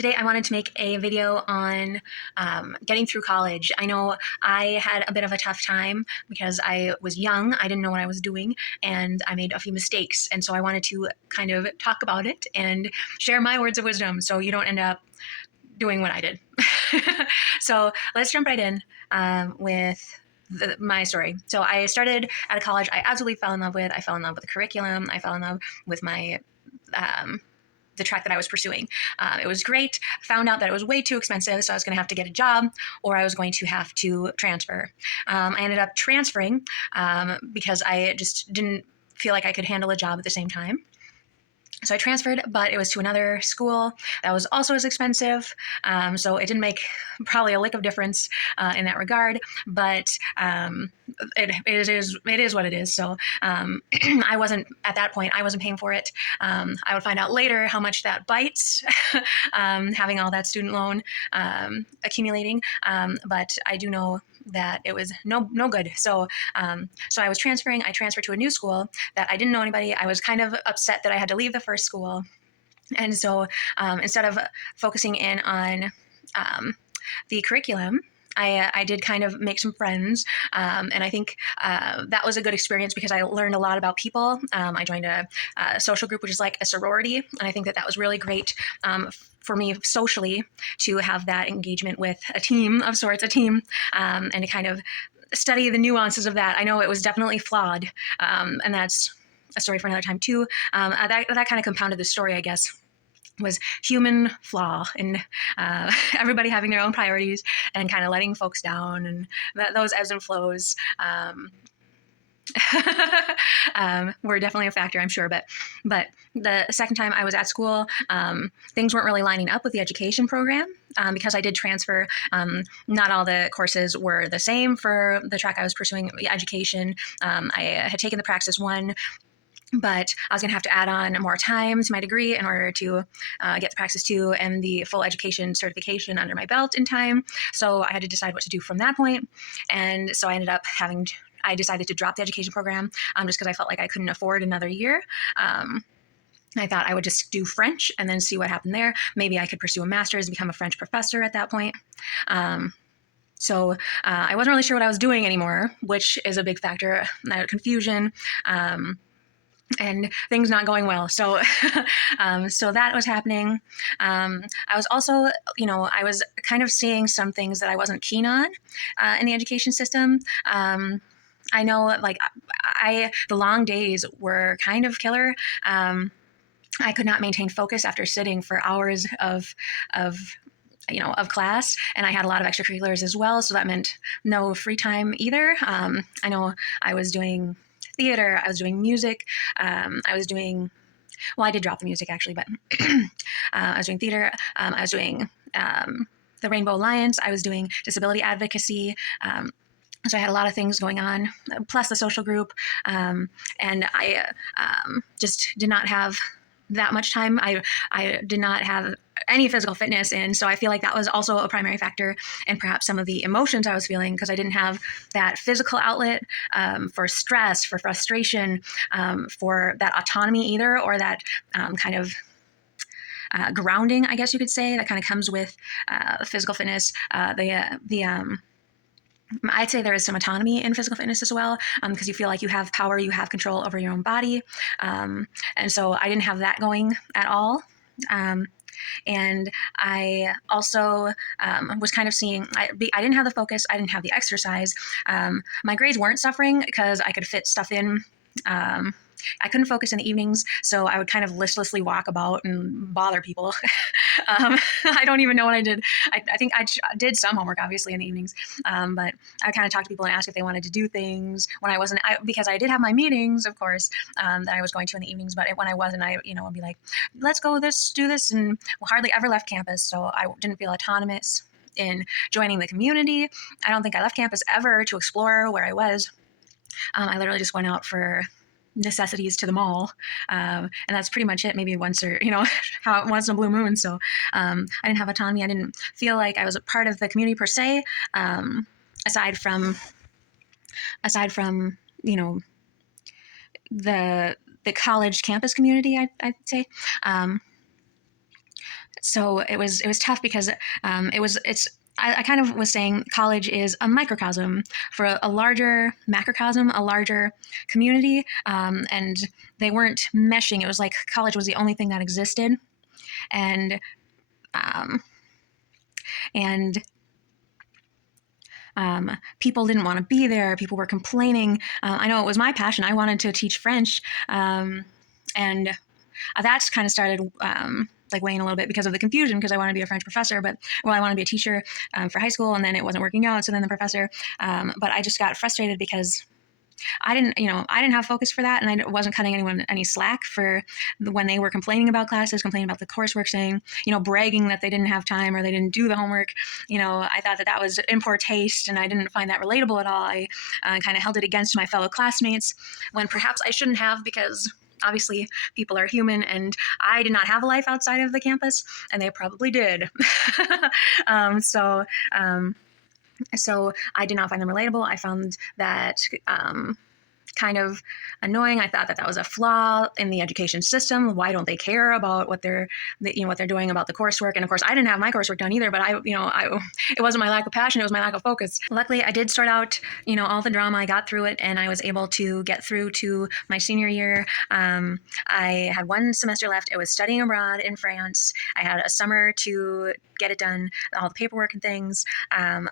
Today, I wanted to make a video on getting through college. I know I had a bit of a tough time because I was young, I didn't know what I was doing, and I made a few mistakes. And so I wanted to kind of talk about it and share my words of wisdom so you don't end up doing what I did. So let's jump right in with my story. So I started out of college. I absolutely fell in love with. I fell in love with the curriculum. I fell in love with my the track that I was pursuing. It was great. Found out that it was way too expensive, so I was going to have to get a job or I was going to have to transfer. I ended up transferring because I just didn't feel like I could handle a job at the same time. So I transferred, but it was to another school that was also as expensive. So it didn't make probably a lick of difference in that regard. But it is what it is. So I wasn't at that point. I wasn't paying for it. I would find out later how much that bites, having all that student loan accumulating. But I do know that it was no good. So I was transferring. I transferred to a new school that I didn't know anybody. I was kind of upset that I had to leave the first school. And so instead of focusing in on the curriculum, I did kind of make some friends, and I think that was a good experience because I learned a lot about people. I joined a social group, which is like a sorority, and I think that that was really great for me socially to have that engagement with a team of sorts, and to kind of study the nuances of that. I know it was definitely flawed, and that's a story for another time too. That kind of compounded the story, I guess, was human flaw and everybody having their own priorities and kind of letting folks down and those ebbs and flows were definitely a factor, I'm sure. But the second time I was at school, things weren't really lining up with the education program. Because I did transfer, not all the courses were the same for the track I was pursuing, education. I had taken the Praxis 1, but I was going to have to add on more time to my degree in order to get the Praxis 2 and the full education certification under my belt in time. So I had to decide what to do from that point. And so I ended up I decided to drop the education program just because I felt like I couldn't afford another year. I thought I would just do French and then see what happened there. Maybe I could pursue a master's and become a French professor at that point. So I wasn't really sure what I was doing anymore, which is a big factor. Confusion. And things not going well. So, so that was happening. I was also, I was kind of seeing some things that I wasn't keen on in the education system. I know, like, the long days were kind of killer. I could not maintain focus after sitting for hours of class, and I had a lot of extracurriculars as well. So that meant no free time either. I know I was doing theater, I was doing music, I did drop the music actually, but I was doing theater, I was doing the Rainbow Alliance, I was doing disability advocacy, so I had a lot of things going on, plus the social group, and I just did not have that much time. I did not have any physical fitness, and so I feel like that was also a primary factor in perhaps some of the emotions I was feeling, because I didn't have that physical outlet for stress, for frustration, for that autonomy either, or that kind of grounding, I guess you could say, that kind of comes with physical fitness. I'd say there is some autonomy in physical fitness as well, because you feel like you have power, you have control over your own body. And so I didn't have that going at all. And I also was kind of seeing, I didn't have the focus, I didn't have the exercise. My grades weren't suffering because I could fit stuff in. I couldn't focus in the evenings, so I would kind of listlessly walk about and bother people. I don't even know what I did. I think I did some homework, obviously, in the evenings, but I kind of talked to people and asked if they wanted to do things when I wasn't, because I did have my meetings, of course, that I was going to in the evenings, but when I wasn't, I would be like, let's go do this, and hardly ever left campus, so I didn't feel autonomous in joining the community. I don't think I left campus ever to explore where I was. I literally just went out for necessities to the mall, and that's pretty much it. Maybe once once in a blue moon. So I didn't have autonomy. I didn't feel like I was a part of the community per se, aside from the college campus community, I'd say. So it was tough because it's I kind of was saying college is a microcosm for a larger macrocosm, a larger community, and they weren't meshing. It was like college was the only thing that existed, and um, and people didn't want to be there. People were complaining. I know it was my passion. I wanted to teach French, and that's kind of started like weighing a little bit because of the confusion, because I wanted to be a French professor, but well, I wanted to be a teacher for high school, and then it wasn't working out. So then the professor, but I just got frustrated because I didn't have focus for that, and I wasn't cutting anyone any slack for when they were complaining about classes, complaining about the coursework, saying, bragging that they didn't have time or they didn't do the homework. I thought that that was in poor taste, and I didn't find that relatable at all. I kind of held it against my fellow classmates when perhaps I shouldn't have, because obviously people are human, and I did not have a life outside of the campus, and they probably did. um, so um, so I did not find them relatable. I found that kind of annoying. I thought that that was a flaw in the education system. Why don't they care about what they're doing about the coursework? And of course, I didn't have my coursework done either. But it wasn't my lack of passion; it was my lack of focus. Luckily, I did start out, all the drama. I got through it, and I was able to get through to my senior year. I had one semester left. It was studying abroad in France. I had a summer to get it done, all the paperwork and things.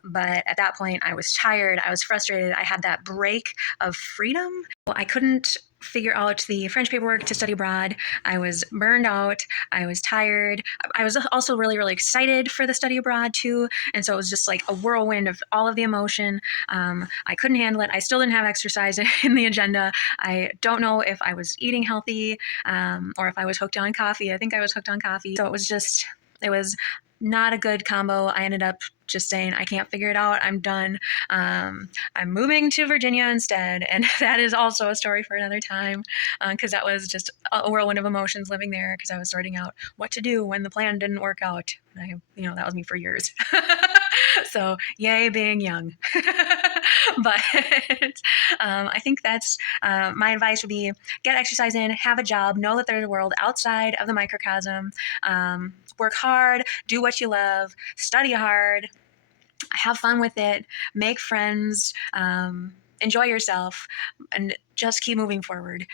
But at that point, I was tired. I was frustrated. I had that break of freedom. Well, I couldn't figure out the French paperwork to study abroad. I was burned out. I was tired. I was also really, really excited for the study abroad too. And so it was just like a whirlwind of all of the emotion. I couldn't handle it. I still didn't have exercise in the agenda. I don't know if I was eating healthy, or if I was hooked on coffee. I think I was hooked on coffee. So it was not a good combo. I ended up just saying, I can't figure it out. I'm done. I'm moving to Virginia instead. And that is also a story for another time, because that was just a whirlwind of emotions living there, because I was sorting out what to do when the plan didn't work out. That was me for years. So, yay, being young. But I think that's my advice would be: get exercise in, have a job, know that there's a world outside of the microcosm, work hard, do what you love, study hard, have fun with it, make friends, enjoy yourself, and just keep moving forward.